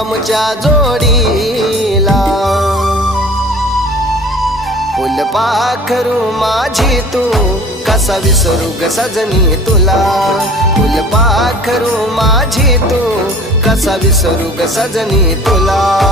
आमच्या जोडीला. फुलपाखरू माझी तू कसा विसरू ग सजनी तुला. फुलपाखरू माझी तू कसा विसरू ग सजनी तुला.